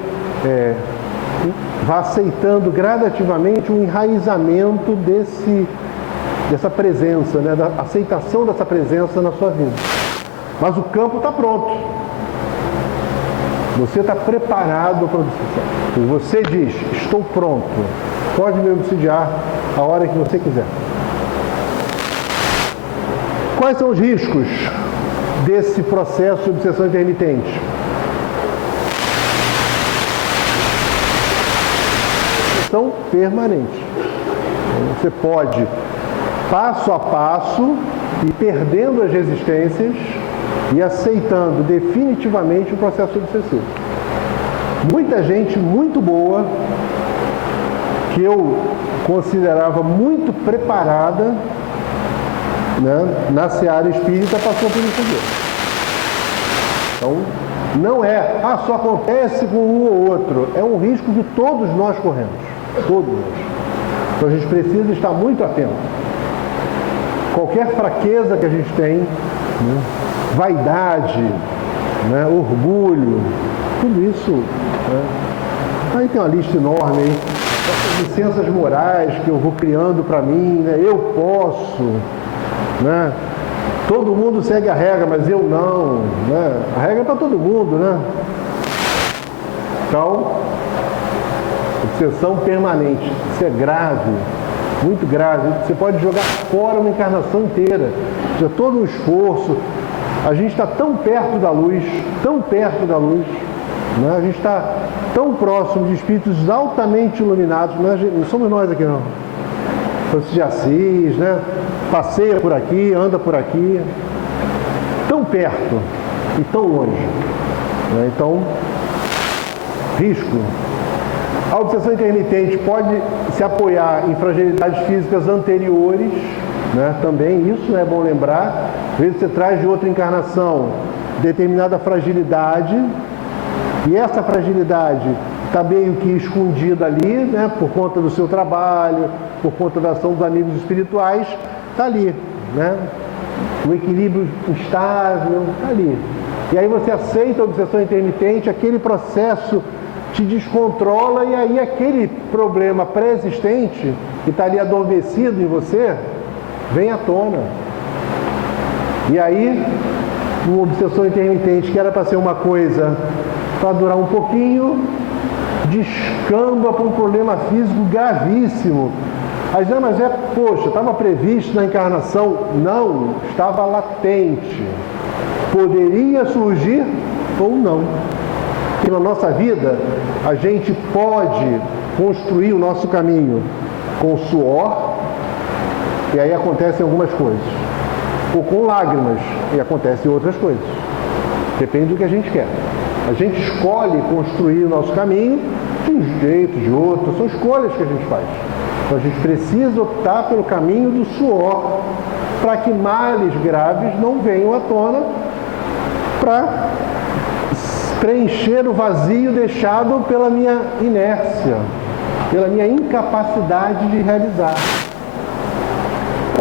vá aceitando gradativamente o enraizamento dessa presença, né? Da aceitação dessa presença na sua vida. Mas o campo está pronto. Você está preparado para a obsessão. Você diz, estou pronto, pode me obsidiar a hora que você quiser. Quais são os riscos desse processo de obsessão intermitente? Obsessão permanente. Você pode, passo a passo, ir perdendo as resistências e aceitando definitivamente o processo obsessivo. Muita gente muito boa, que eu considerava muito preparada, né, na seara espírita, passou por isso aqui. Então, não é, só acontece com um ou outro. É um risco que todos nós corremos. Todos nós. Então a gente precisa estar muito atento. Qualquer fraqueza que a gente tem, né, vaidade, né, orgulho, tudo isso, né, aí tem uma lista enorme aí, essas licenças morais que eu vou criando para mim, né, eu posso, né, todo mundo segue a regra, mas eu não, né, a regra é para todo mundo, né? Então, obsessão permanente, isso é grave, muito grave. Você pode jogar fora uma encarnação inteira, já todo um esforço. A gente está tão perto da luz, né? A gente está tão próximo de espíritos altamente iluminados, não somos nós aqui não. Francisco de Assis, né? Passeia por aqui, anda por aqui, tão perto e tão longe, né? Então, risco. A obsessão intermitente pode se apoiar em fragilidades físicas anteriores, né? Também isso é bom lembrar. Às vezes você traz de outra encarnação determinada fragilidade e essa fragilidade está meio que escondida ali, né? Por conta do seu trabalho, por conta da ação dos amigos espirituais, está ali, né? O equilíbrio instável está ali. E aí você aceita a obsessão intermitente, aquele processo te descontrola e aí aquele problema pré-existente que está ali adormecido em você, vem à tona. E aí, uma obsessão intermitente que era para ser uma coisa para durar um pouquinho, descamba para um problema físico gravíssimo. Aí diz, mas poxa, estava previsto na encarnação? Não, estava latente. Poderia surgir ou não. Porque na nossa vida, a gente pode construir o nosso caminho com suor, e aí acontecem algumas coisas. Ou com lágrimas, e acontecem outras coisas. Depende do que a gente quer. A gente escolhe construir o nosso caminho de um jeito, de outro. São escolhas que a gente faz. Então a gente precisa optar pelo caminho do suor, para que males graves não venham à tona, para preencher o vazio deixado pela minha inércia, pela minha incapacidade de realizar.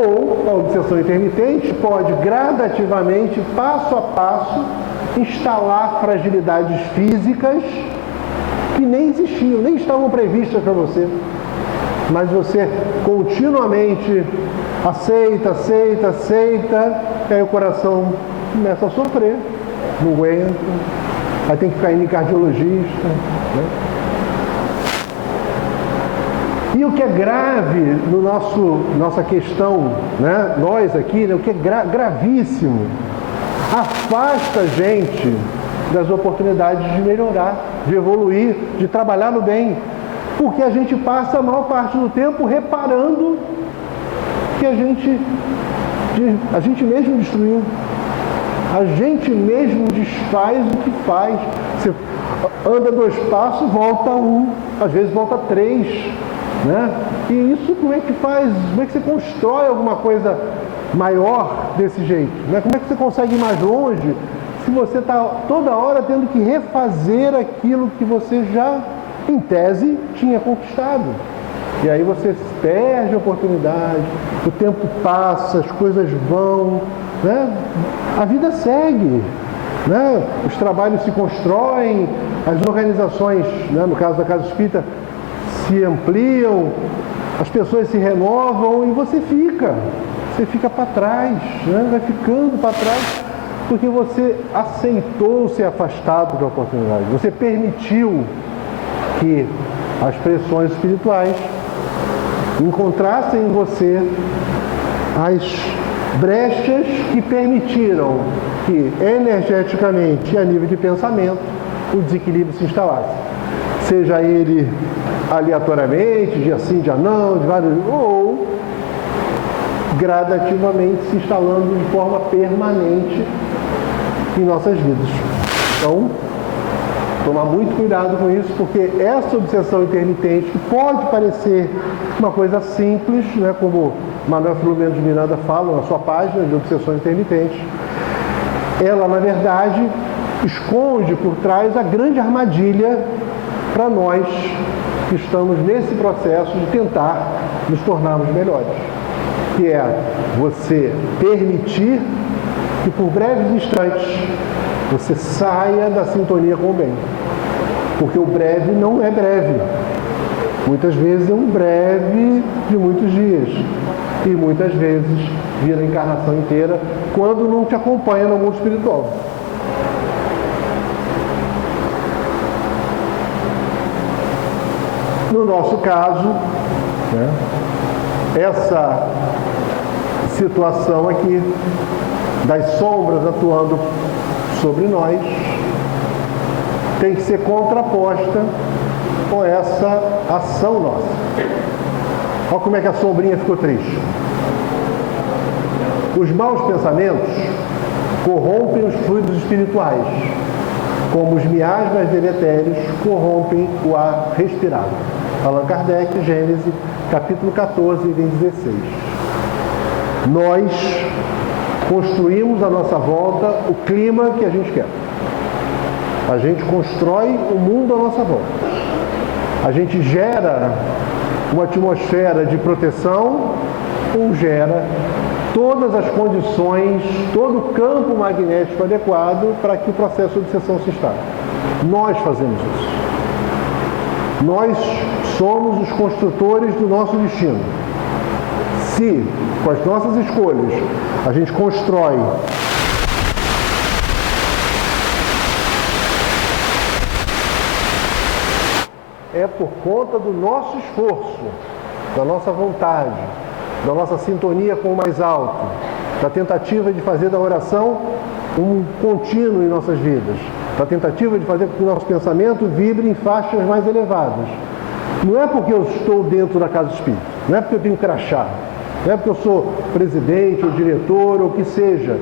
Ou a obsessão intermitente pode gradativamente, passo a passo, instalar fragilidades físicas que nem existiam, nem estavam previstas para você. Mas você continuamente aceita, e aí o coração começa a sofrer, não aguenta, aí tem que ficar indo em cardiologista, né? E o que é grave no nossa questão, né? Nós aqui, né? O que é gravíssimo, afasta a gente das oportunidades de melhorar, de evoluir, de trabalhar no bem, porque a gente passa a maior parte do tempo reparando que a gente mesmo destruiu. A gente mesmo desfaz o que faz. Você anda 2 passos, volta 1, às vezes volta 3, né? E isso como é que faz? Como é que você constrói alguma coisa maior desse jeito, né? Como é que você consegue ir mais longe se você está toda hora tendo que refazer aquilo que você já, em tese, tinha conquistado? E aí você perde a oportunidade, o tempo passa, as coisas vão, né? A vida segue, né? Os trabalhos se constroem, as organizações, né? No caso da Casa Espírita, se ampliam, as pessoas se renovam e você fica para trás, né? Vai ficando para trás, porque você aceitou ser afastado da oportunidade, você permitiu que as pressões espirituais encontrassem em você brechas que permitiram que energeticamente e a nível de pensamento o desequilíbrio se instalasse. Seja ele aleatoriamente, dia sim, dia não, de vários, ou gradativamente se instalando de forma permanente em nossas vidas. Então, tomar muito cuidado com isso, porque essa obsessão intermitente, que pode parecer uma coisa simples, né, como Manuel Filomeno de Miranda fala na sua página de obsessões intermitentes, ela, na verdade, esconde por trás a grande armadilha para nós que estamos nesse processo de tentar nos tornarmos melhores, que é você permitir que por breves instantes você saia da sintonia com o bem. Porque o breve não é breve. Muitas vezes é um breve de muitos dias. E muitas vezes vira a encarnação inteira quando não te acompanha no mundo espiritual. No nosso caso, né, essa situação aqui das sombras atuando sobre nós tem que ser contraposta com essa ação nossa. Olha como é que a sombrinha ficou triste. Os maus pensamentos corrompem os fluidos espirituais, como os miasmas deletérios corrompem o ar respirado. Allan Kardec, Gênesis, capítulo 14, item 16. Nós construímos à nossa volta o clima que a gente quer. A gente constrói o mundo à nossa volta. A gente gera uma atmosfera de proteção ou gera todas as condições, todo o campo magnético adequado para que o processo de obsessão se instale. Nós fazemos isso. Nós somos os construtores do nosso destino. Se, com as nossas escolhas, a gente constrói é por conta do nosso esforço, da nossa vontade, da nossa sintonia com o mais alto, da tentativa de fazer da oração um contínuo em nossas vidas, da tentativa de fazer com que o nosso pensamento vibre em faixas mais elevadas. Não é porque eu estou dentro da casa espírita, não é porque eu tenho crachá, não é porque eu sou presidente ou diretor ou o que seja,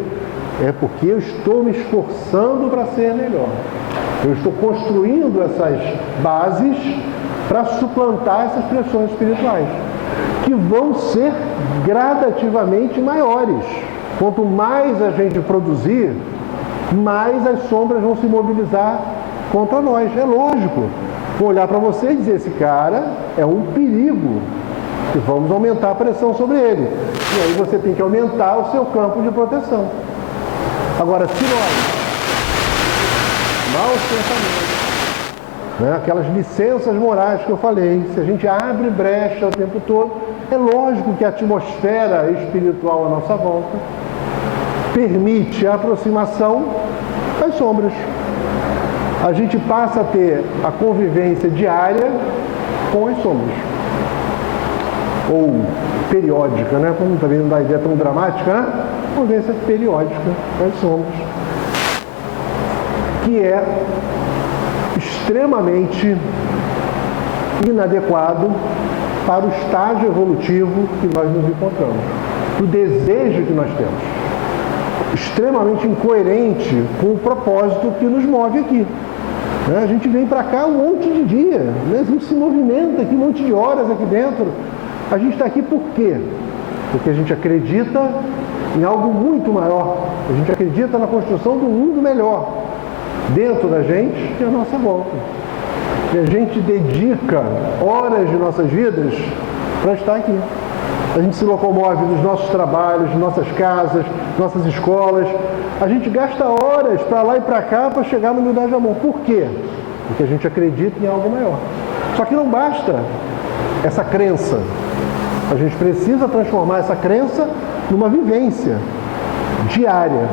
é porque eu estou me esforçando para ser melhor. Eu estou construindo essas bases para suplantar essas pressões espirituais, que vão ser gradativamente maiores. Quanto mais a gente produzir, mais as sombras vão se mobilizar contra nós. É lógico. Vou olhar para você e dizer, esse cara é um perigo. E vamos aumentar a pressão sobre ele. E aí você tem que aumentar o seu campo de proteção. Agora, se nós maus pensamentos, né, aquelas licenças morais que eu falei, se a gente abre brecha o tempo todo, é lógico que a atmosfera espiritual à nossa volta permite a aproximação das sombras. A gente passa a ter a convivência diária com as sombras. Ou periódica, né? Como também não dá ideia tão dramática, né? Convivência periódica com as sombras. Que é extremamente inadequado para o estágio evolutivo que nós nos encontramos, do desejo que nós temos, extremamente incoerente com o propósito que nos move aqui. A gente vem para cá um monte de dia, né? A gente se movimenta aqui um monte de horas aqui dentro. A gente está aqui por quê? Porque a gente acredita em algo muito maior, a gente acredita na construção do mundo melhor, dentro da gente e à nossa volta. E a gente dedica horas de nossas vidas para estar aqui. A gente se locomove nos nossos trabalhos, nas nossas casas, nossas escolas. A gente gasta horas para lá e para cá para chegar no humildade de amor. Por quê? Porque a gente acredita em algo maior. Só que não basta essa crença. A gente precisa transformar essa crença numa vivência diária.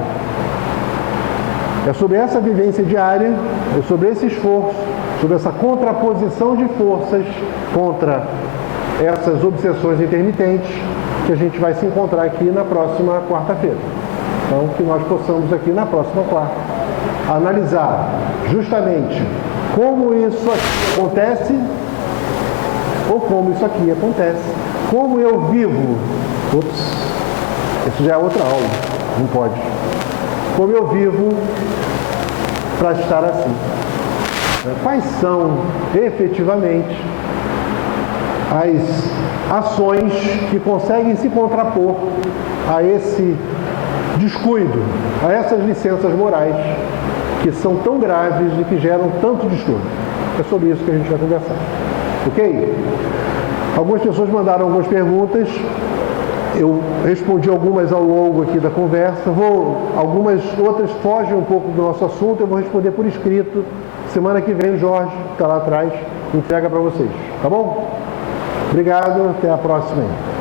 É sobre essa vivência diária, é sobre esse esforço, sobre essa contraposição de forças contra essas obsessões intermitentes, que a gente vai se encontrar aqui na próxima quarta-feira. Então, que nós possamos aqui na próxima quarta analisar justamente como isso aqui acontece ou como isso aqui acontece. Como eu vivo. Ups, isso já é outra aula, não pode. Como eu vivo para estar assim. Quais são, efetivamente, as ações que conseguem se contrapor a esse descuido, a essas licenças morais que são tão graves e que geram tanto distúrbio. É sobre isso que a gente vai conversar. Ok? Algumas pessoas mandaram algumas perguntas, eu respondi algumas ao longo aqui da conversa, algumas outras fogem um pouco do nosso assunto, eu vou responder por escrito. Semana que vem o Jorge, que está lá atrás, entrega para vocês. Tá bom? Obrigado, até a próxima aí.